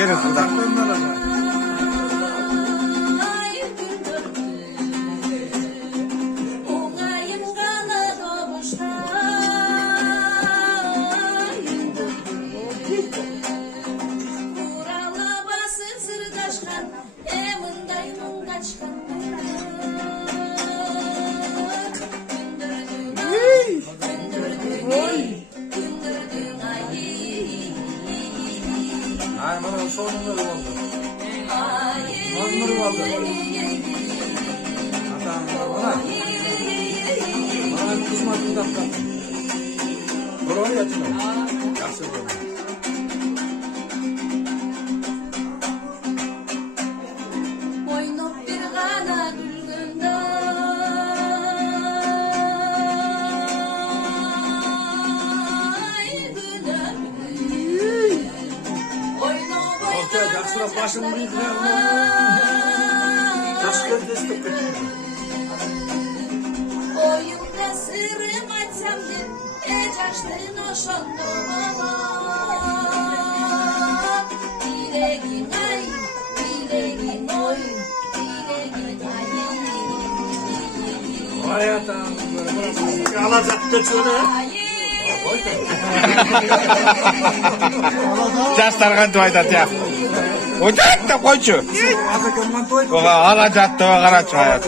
Gelin şuradan. Ay bana sorunları oldu. Sorunları oldu. Adam bana. Bana kızmadın da. Buraya yatma. Yaxşı oldu. Yaxşıroq başımni yig'larni. Tashqari destek ketdim. Oyunda sırrım açsam deb, ecashtin oshonda. Dilegin ay, dilegin oy, dilegin ay. Hayatım. Alacakta şöyle. Жастарға айтып айтады ya. Өтейік те қойшы. Azakımdan toy. Оға алажатты қарашы hayat.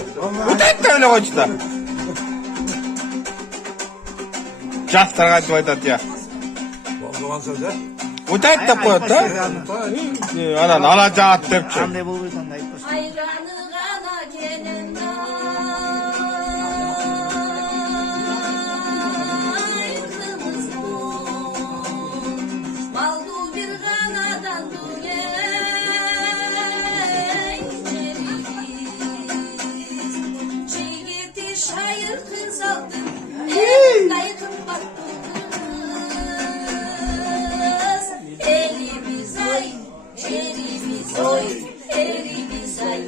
Өтейік те öyle қойшы да. Жастарға айтып айтады ya. Болған сөз. Өтейік деп қояды да. Анан алажат депші. Qanday bo'ldi anda aytib Ayrani gana kelin ay kırmızı maldu bir ganadan Çiğiti şair kız aldım Elindayı kımbat kız Elimiz ay, elimiz oy Elimiz ay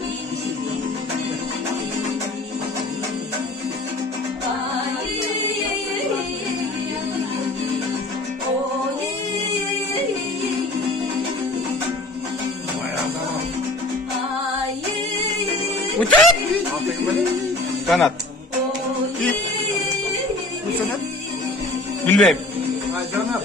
Өтейік. Kanat. Bilmeyim. Ay canım.